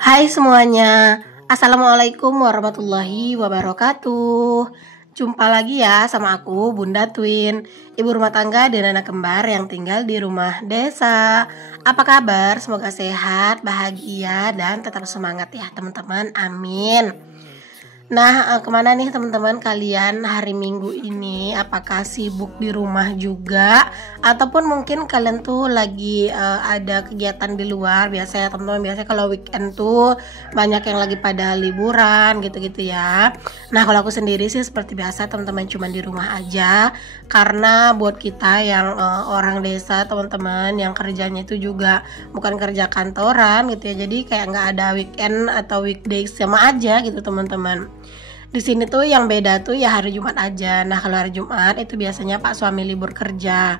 Hai semuanya, Assalamualaikum warahmatullahi wabarakatuh. Jumpa lagi ya sama aku Bunda Twin, ibu rumah tangga dan anak kembar yang tinggal di rumah desa. Apa kabar? Semoga sehat, bahagia, dan tetap semangat ya teman-teman, amin. Nah, kemana nih teman-teman kalian hari Minggu ini? Apakah sibuk di rumah juga? Ataupun mungkin kalian tuh lagi ada kegiatan di luar? Biasanya teman-teman, biasanya kalau weekend tuh banyak yang lagi pada liburan gitu-gitu ya. Nah, kalau aku sendiri sih seperti biasa teman-teman, cuma di rumah aja. Karena buat kita yang orang desa teman-teman, yang kerjanya itu juga bukan kerja kantoran gitu ya. Jadi kayak nggak ada weekend atau weekdays sama aja gitu teman-teman. Di sini tuh yang beda tuh ya hari Jumat aja. Nah, kalau hari Jumat itu biasanya Pak suami libur kerja.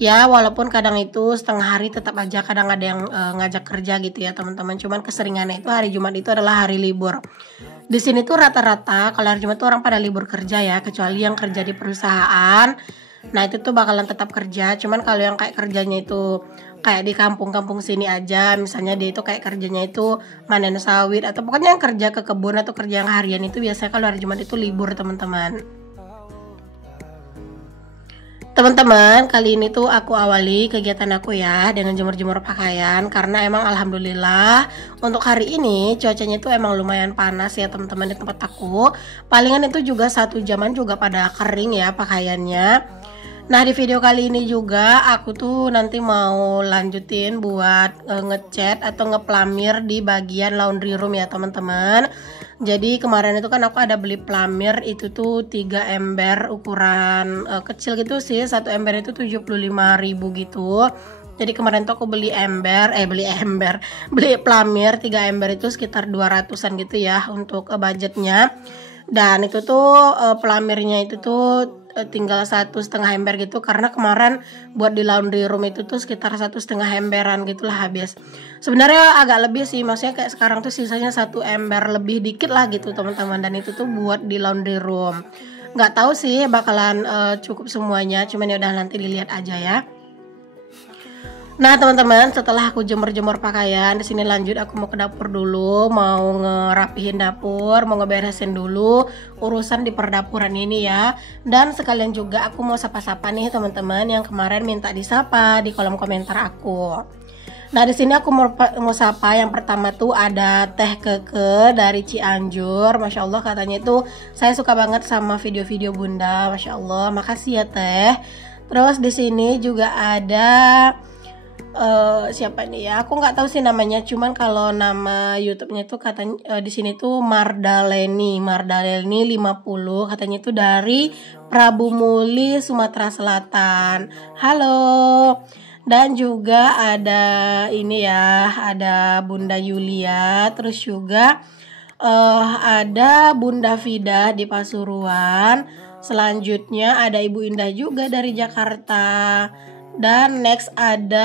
Ya, walaupun kadang itu setengah hari tetap aja kadang ada yang ngajak kerja gitu ya, teman-teman. Cuman keseringannya itu hari Jumat itu adalah hari libur. Di sini tuh rata-rata kalau hari Jumat tuh orang pada libur kerja ya, kecuali yang kerja di perusahaan. Nah, itu tuh bakalan tetap kerja. Cuman kalau yang kayak kerjanya itu kayak di kampung-kampung sini aja, misalnya dia itu kayak kerjanya itu manen sawit atau pokoknya yang kerja ke kebun atau kerja yang harian itu biasanya kalau hari Jumat itu libur teman-teman. Teman-teman, kali ini tuh aku awali kegiatan aku ya dengan jemur-jemur pakaian karena emang alhamdulillah untuk hari ini cuacanya tuh emang lumayan panas ya teman-teman di tempat aku. Palingan itu juga 1 jaman juga pada kering ya pakaiannya. Nah, di video kali ini juga aku tuh nanti mau lanjutin buat ngecat atau ngeplamir di bagian laundry room ya teman-teman. Jadi kemarin itu kan aku ada beli plamir itu tuh 3 ember ukuran kecil gitu sih. 1 ember itu 75.000 gitu. Jadi kemarin tuh aku beli beli plamir 3 ember itu sekitar 200-an gitu ya untuk budgetnya. Dan itu tuh pelamirnya itu tuh tinggal 1,5 ember gitu karena kemarin buat di laundry room itu tuh sekitar 1,5 emberan gitulah habis. Sebenarnya agak lebih sih, maksudnya kayak sekarang tuh sisanya 1 ember lebih dikit lah gitu teman-teman, dan itu tuh buat di laundry room. Nggak tahu sih bakalan cukup semuanya, cuman ya udah nanti dilihat aja ya. Nah teman-teman, setelah aku jemur-jemur pakaian, di sini lanjut aku mau ke dapur dulu, mau ngerapihin dapur, mau ngeberesin dulu urusan di perdapuran ini ya. Dan sekalian juga aku mau sapa-sapa nih teman-teman yang kemarin minta disapa di kolom komentar aku. Nah di sini aku mau sapa. Yang pertama tuh ada Teh Keke dari Cianjur. Masya Allah katanya itu saya suka banget sama video-video Bunda. Masya Allah, makasih ya Teh. Terus di sini juga ada siapa nih ya? Aku nggak tahu sih namanya. Cuman kalau nama YouTube-nya tuh katanya di sini tuh Mardaleni 50 katanya itu dari Prabu Muli Sumatera Selatan. Halo. Dan juga ada ini ya, ada Bunda Yulia, terus juga ada Bunda Vida di Pasuruan. Selanjutnya ada Ibu Indah juga dari Jakarta. Dan next ada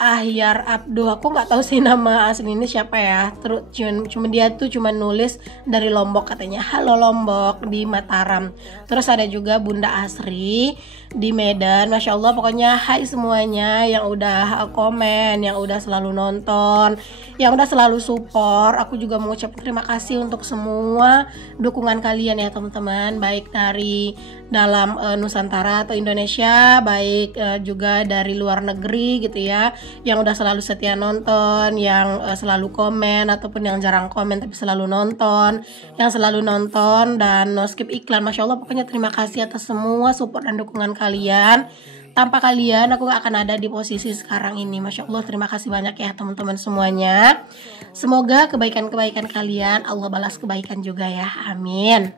Ahyar Abduh. Aku nggak tahu sih nama asli ini siapa ya. Terus cuma dia tuh cuma nulis dari Lombok katanya. Halo Lombok di Mataram. Terus ada juga Bunda Asri di Medan. Masya Allah, pokoknya hai semuanya yang udah komen, yang udah selalu nonton, yang udah selalu support. Aku juga mau ucapkan terima kasih untuk semua dukungan kalian ya teman-teman, baik dari dalam Nusantara atau Indonesia, baik juga dari luar negeri gitu ya, yang udah selalu setia nonton, yang selalu komen ataupun yang jarang komen tapi selalu nonton, yang selalu nonton dan no skip iklan. Masya Allah, pokoknya terima kasih atas semua support dan dukungan kalian. Tanpa kalian aku gak akan ada di posisi sekarang ini. Masya Allah, terima kasih banyak ya teman-teman semuanya. Semoga kebaikan-kebaikan kalian Allah balas kebaikan juga ya, amin.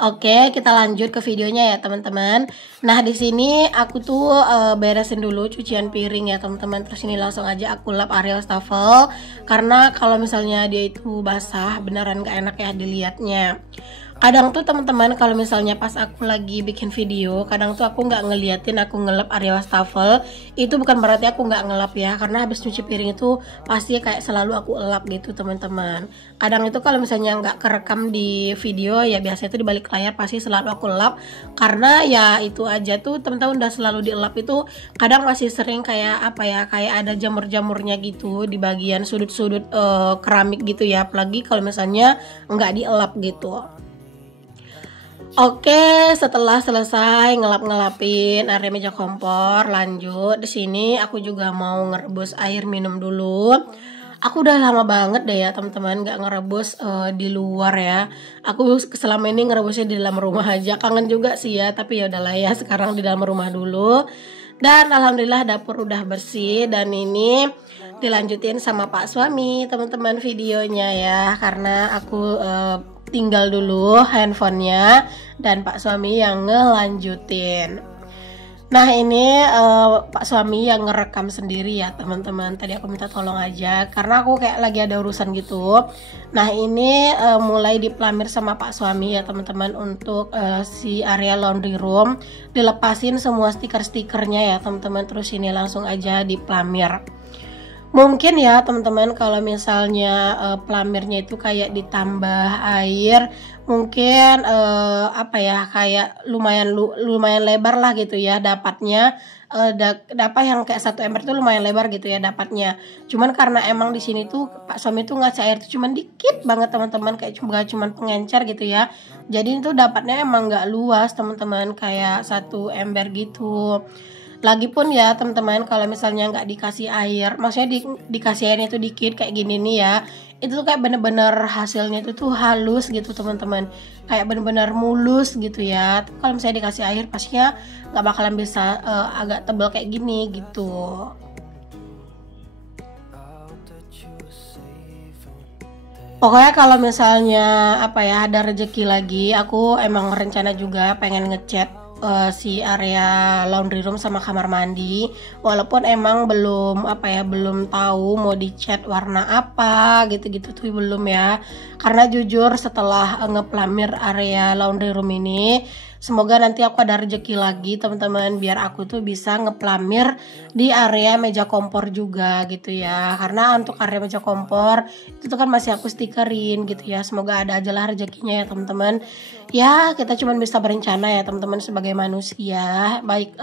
Oke, kita lanjut ke videonya ya teman-teman. Nah di sini aku tuh beresin dulu cucian piring ya teman-teman. Terus ini langsung aja aku lap Ariel Stafel karena kalau misalnya dia itu basah beneran gak enak ya dilihatnya. Kadang tuh teman-teman kalau misalnya pas aku lagi bikin video, kadang tuh aku nggak ngeliatin aku ngelap area wastafel. Itu bukan berarti aku nggak ngelap ya, karena habis cuci piring itu pasti kayak selalu aku elap gitu teman-teman. Kadang itu kalau misalnya nggak kerekam di video ya biasanya itu di balik layar pasti selalu aku elap, karena ya itu aja tuh teman-teman udah selalu dielap itu. Kadang masih sering kayak apa ya, kayak ada jamur-jamurnya gitu di bagian sudut-sudut keramik gitu ya, apalagi kalau misalnya nggak dielap gitu. Oke, setelah selesai ngelap-ngelapin area meja kompor, lanjut di sini aku juga mau ngerebus air minum dulu. Aku udah lama banget deh ya teman-teman nggak ngerebus di luar ya. Aku selama ini ngerebusnya di dalam rumah aja, kangen juga sih ya. Tapi ya udahlah ya, sekarang di dalam rumah dulu. Dan alhamdulillah dapur udah bersih, dan ini dilanjutin sama Pak suami teman-teman videonya ya, karena aku tinggal dulu handphonenya dan Pak suami yang ngelanjutin. Nah ini Pak suami yang ngerekam sendiri ya teman-teman. Tadi aku minta tolong aja karena aku kayak lagi ada urusan gitu. Nah ini mulai diplamir sama Pak suami ya teman-teman untuk si area laundry room. Dilepasin semua stiker-stikernya ya teman-teman. Terus ini langsung aja diplamir. Mungkin ya teman-teman kalau misalnya pelamirnya itu kayak ditambah air, mungkin apa ya, kayak lumayan lebar lah gitu ya dapatnya. Dapat yang kayak 1 ember tuh lumayan lebar gitu ya dapatnya. Cuman karena emang di sini tuh Pak suami tuh ngasih air tuh cuman dikit banget teman-teman, kayak cuman pengencer gitu ya. Jadi itu dapatnya emang nggak luas teman-teman, kayak 1 ember gitu. Lagipun ya teman-teman kalau misalnya nggak dikasih air, maksudnya dikasih airnya itu dikit kayak gini nih ya, itu tuh kayak bener-bener hasilnya itu tuh halus gitu teman-teman, kayak bener-bener mulus gitu ya. Kalau misalnya dikasih air pastinya nggak bakalan bisa agak tebal kayak gini gitu. Pokoknya kalau misalnya apa ya ada rezeki lagi, aku emang rencana juga pengen ngecat si area laundry room sama kamar mandi. Walaupun emang belum apa ya, belum tahu mau dicat warna apa gitu-gitu tuh belum ya. Karena jujur setelah ngeplamir area laundry room ini, semoga nanti aku ada rezeki lagi teman-teman biar aku tuh bisa ngeplamir di area meja kompor juga gitu ya. Karena untuk area meja kompor itu tuh kan masih aku stikerin gitu ya. Semoga ada aja lah rezekinya ya teman-teman. Ya kita cuma bisa berencana ya teman-teman sebagai manusia. Baik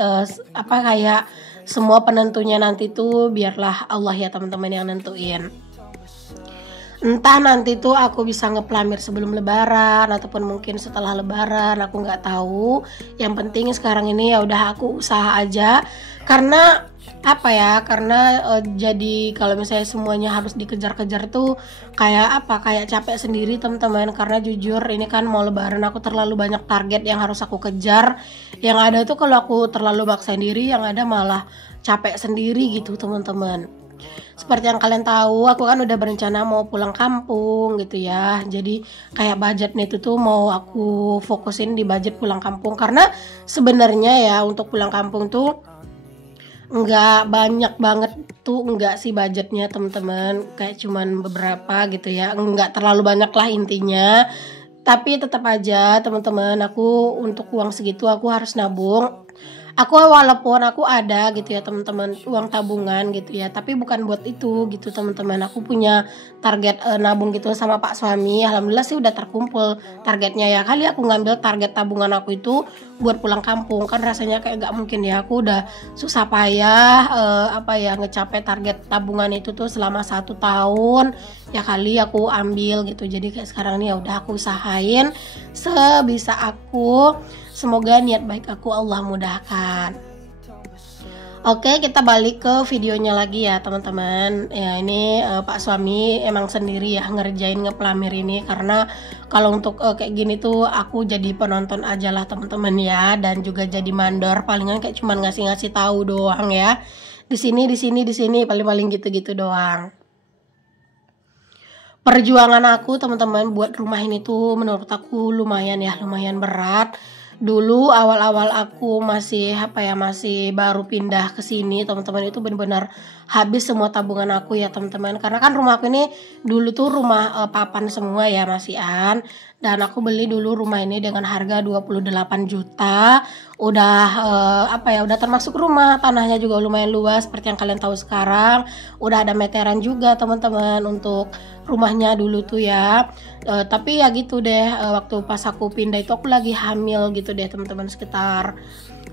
apa kayak semua penentunya nanti tuh biarlah Allah ya teman-teman yang nentuin. Entah nanti tuh aku bisa ngeplamir sebelum lebaran ataupun mungkin setelah lebaran, aku nggak tahu. Yang penting sekarang ini ya udah aku usaha aja, karena apa ya, karena jadi kalau misalnya semuanya harus dikejar-kejar tuh kayak apa, kayak capek sendiri teman-teman. Karena jujur ini kan mau lebaran, aku terlalu banyak target yang harus aku kejar. Yang ada tuh kalau aku terlalu maksain diri, yang ada malah capek sendiri gitu teman-teman. Seperti yang kalian tahu, aku kan udah berencana mau pulang kampung gitu ya. Jadi kayak budgetnya itu tuh mau aku fokusin di budget pulang kampung. Karena sebenarnya ya untuk pulang kampung tuh nggak banyak banget tuh, nggak sih budgetnya teman-teman. Kayak cuman beberapa gitu ya, nggak terlalu banyak lah intinya. Tapi tetap aja teman-teman, aku untuk uang segitu aku harus nabung. Aku walaupun aku ada gitu ya teman-teman uang tabungan gitu ya, tapi bukan buat itu gitu teman-teman. Aku punya target nabung gitu sama Pak suami. Alhamdulillah sih udah terkumpul targetnya ya. Kali aku ngambil target tabungan aku itu buat pulang kampung, kan rasanya kayak gak mungkin ya. Aku udah susah payah apa ya ngecapai target tabungan itu tuh selama 1 tahun. Ya kali aku ambil gitu. Jadi kayak sekarang nih ya udah aku usahain sebisa aku. Semoga niat baik aku Allah mudahkan. Oke, kita balik ke videonya lagi ya teman-teman. Ya ini Pak suami emang sendiri ya ngerjain ngeplamir ini, karena kalau untuk kayak gini tuh aku jadi penonton aja lah teman-teman ya, dan juga jadi mandor, palingan kayak cuman ngasih tahu doang ya. Di sini paling-paling gitu-gitu doang. Perjuangan aku teman-teman buat rumah ini tuh menurut aku lumayan berat. Dulu awal-awal aku masih apa ya, masih baru pindah ke sini teman-teman, itu benar-benar habis semua tabungan aku ya teman-teman. Karena kan rumah aku ini dulu tuh rumah papan semua ya Mas Ian. Dan aku beli dulu rumah ini dengan harga 28 juta. Udah udah termasuk rumah, tanahnya juga lumayan luas seperti yang kalian tahu sekarang. Udah ada meteran juga teman-teman untuk rumahnya dulu tuh ya. Tapi ya gitu deh, waktu pas aku pindah itu aku lagi hamil gitu deh teman-teman, sekitar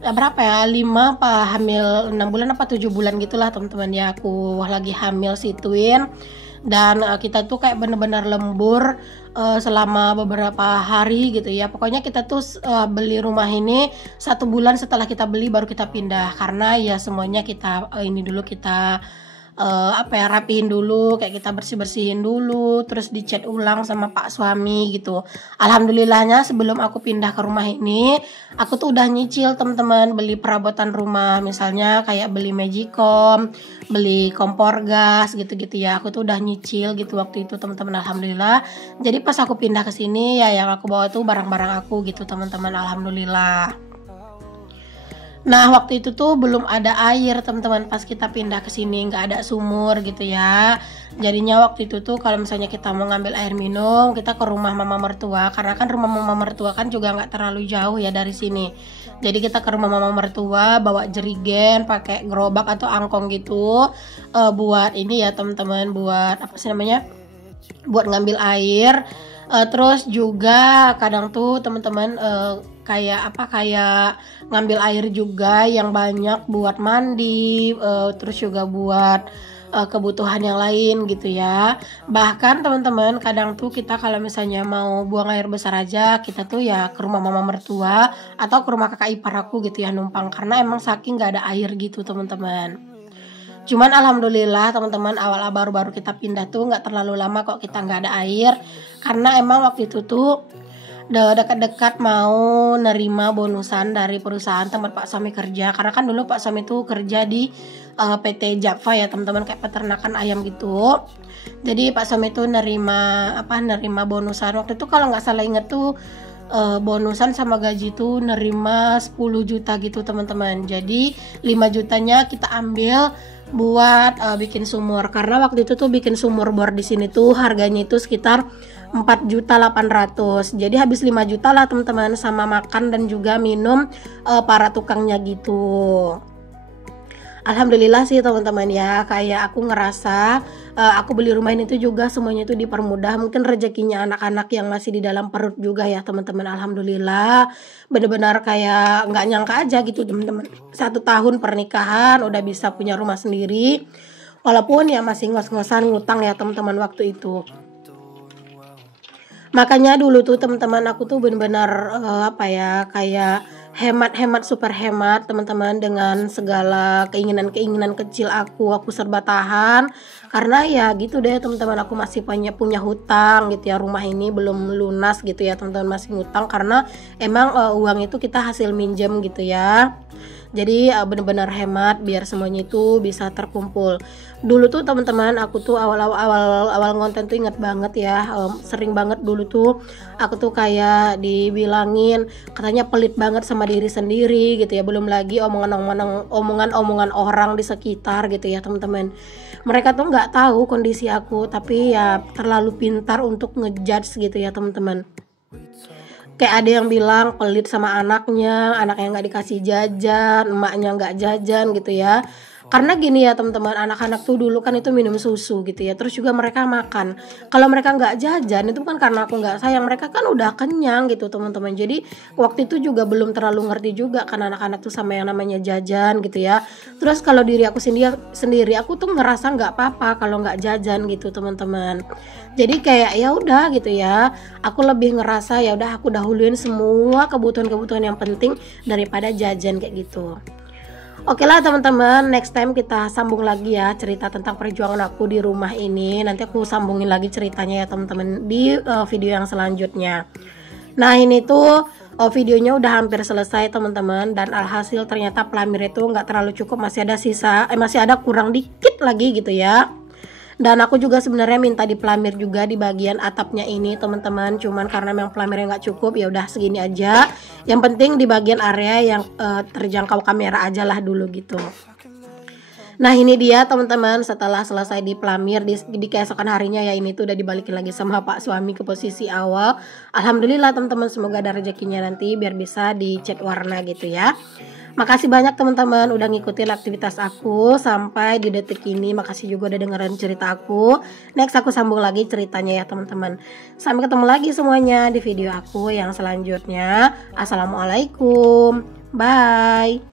berapa ya, 5 apa hamil 6 bulan apa 7 bulan gitulah teman-teman ya, aku lagi hamil si twin. Dan kita tuh kayak bener-bener lembur selama beberapa hari gitu ya. Pokoknya kita tuh beli rumah ini 1 bulan setelah kita beli baru kita pindah, karena ya semuanya kita ini dulu kita rapihin dulu, kayak kita bersih-bersihin dulu, terus dicat ulang sama pak suami gitu. Alhamdulillahnya sebelum aku pindah ke rumah ini, aku tuh udah nyicil teman-teman beli perabotan rumah, misalnya kayak beli magicom, beli kompor gas gitu-gitu ya. Aku tuh udah nyicil gitu waktu itu teman-teman, alhamdulillah. Jadi pas aku pindah ke sini ya yang aku bawa tuh barang-barang aku gitu teman-teman, alhamdulillah. Nah waktu itu tuh belum ada air teman-teman, pas kita pindah ke sini nggak ada sumur gitu ya. Jadinya waktu itu tuh kalau misalnya kita mau ngambil air minum, kita ke rumah mama mertua, karena kan rumah mama mertua kan juga nggak terlalu jauh ya dari sini. Jadi kita ke rumah mama mertua bawa jerigen, pakai gerobak atau angkong gitu, buat ini ya teman-teman, buat apa sih namanya, buat ngambil air. Terus juga kadang tuh teman-teman kayak ngambil air juga yang banyak buat mandi, terus juga buat kebutuhan yang lain gitu ya. Bahkan teman-teman kadang tuh kita kalau misalnya mau buang air besar aja, kita tuh ya ke rumah mama mertua atau ke rumah kakak ipar aku gitu ya numpang, karena emang saking nggak ada air gitu teman-teman. Cuman alhamdulillah teman-teman, awal baru-baru kita pindah tuh nggak terlalu lama kok kita nggak ada air, karena emang waktu itu tuh dekat-dekat mau nerima bonusan dari perusahaan tempat Pak Sami kerja. Karena kan dulu Pak Sami tuh kerja di PT Java ya teman-teman, kayak peternakan ayam gitu. Jadi Pak Sami tuh nerima bonusan waktu itu, kalau nggak salah inget tuh bonusan sama gaji tuh nerima 10 juta gitu teman-teman. Jadi 5 jutanya kita ambil buat bikin sumur, karena waktu itu tuh bikin sumur bor di sini tuh harganya itu sekitar 4.800.000. Jadi habis 5 juta lah teman-teman, sama makan dan juga minum para tukangnya gitu. Alhamdulillah sih teman-teman ya, kayak aku ngerasa aku beli rumah ini tuh juga semuanya itu dipermudah. Mungkin rezekinya anak-anak yang masih di dalam perut juga ya teman-teman. Alhamdulillah benar-benar kayak nggak nyangka aja gitu teman-teman, 1 tahun pernikahan udah bisa punya rumah sendiri, walaupun ya masih ngos-ngosan ngutang ya teman-teman waktu itu. Makanya dulu tuh teman-teman aku tuh benar-benar kayak hemat-hemat, super hemat teman-teman, dengan segala keinginan-keinginan kecil aku serba tahan, karena ya gitu deh teman-teman, aku masih punya hutang gitu ya, rumah ini belum lunas gitu ya teman-teman, masih ngutang karena emang uang itu kita hasil minjem gitu ya. Jadi benar-benar hemat biar semuanya itu bisa terkumpul. Dulu tuh teman-teman aku tuh awal konten tuh ingat banget ya, sering banget dulu tuh aku tuh kayak dibilangin katanya pelit banget sama diri sendiri gitu ya. Belum lagi omongan orang di sekitar gitu ya teman-teman. Mereka tuh nggak tahu kondisi aku, tapi ya terlalu pintar untuk ngejudge gitu ya teman-teman. Kayak ada yang bilang pelit sama anaknya nggak dikasih jajan, emaknya nggak jajan gitu ya. Karena gini ya teman-teman, anak-anak tuh dulu kan itu minum susu gitu ya, terus juga mereka makan. Kalau mereka nggak jajan itu kan karena aku nggak sayang, mereka kan udah kenyang gitu teman-teman. Jadi waktu itu juga belum terlalu ngerti juga kan anak-anak tuh sama yang namanya jajan gitu ya. Terus kalau diri aku sendiri aku tuh ngerasa nggak apa-apa kalau nggak jajan gitu teman-teman. Jadi kayak ya udah gitu ya, aku lebih ngerasa ya udah aku dahuluin semua kebutuhan-kebutuhan yang penting daripada jajan kayak gitu. Oke lah teman-teman, next time kita sambung lagi ya cerita tentang perjuangan aku di rumah ini. Nanti aku sambungin lagi ceritanya ya teman-teman di video yang selanjutnya. Nah ini tuh videonya udah hampir selesai teman-teman, dan alhasil ternyata pelamir itu nggak terlalu cukup, masih ada kurang dikit lagi gitu ya. Dan aku juga sebenarnya minta di pelamir juga di bagian atapnya ini teman-teman, cuman karena memang pelamirnya nggak cukup ya udah segini aja. Yang penting di bagian area yang terjangkau kamera aja lah dulu gitu. Nah ini dia teman-teman, setelah selesai dipelamir di keesokan harinya ya, ini tuh udah dibalikin lagi sama pak suami ke posisi awal. Alhamdulillah teman-teman, semoga ada rezekinya nanti biar bisa dicat warna gitu ya. Makasih banyak teman-teman udah ngikutin aktivitas aku sampai di detik ini. Makasih juga udah dengerin cerita aku. Next aku sambung lagi ceritanya ya teman-teman. Sampai ketemu lagi semuanya di video aku yang selanjutnya. Assalamualaikum. Bye.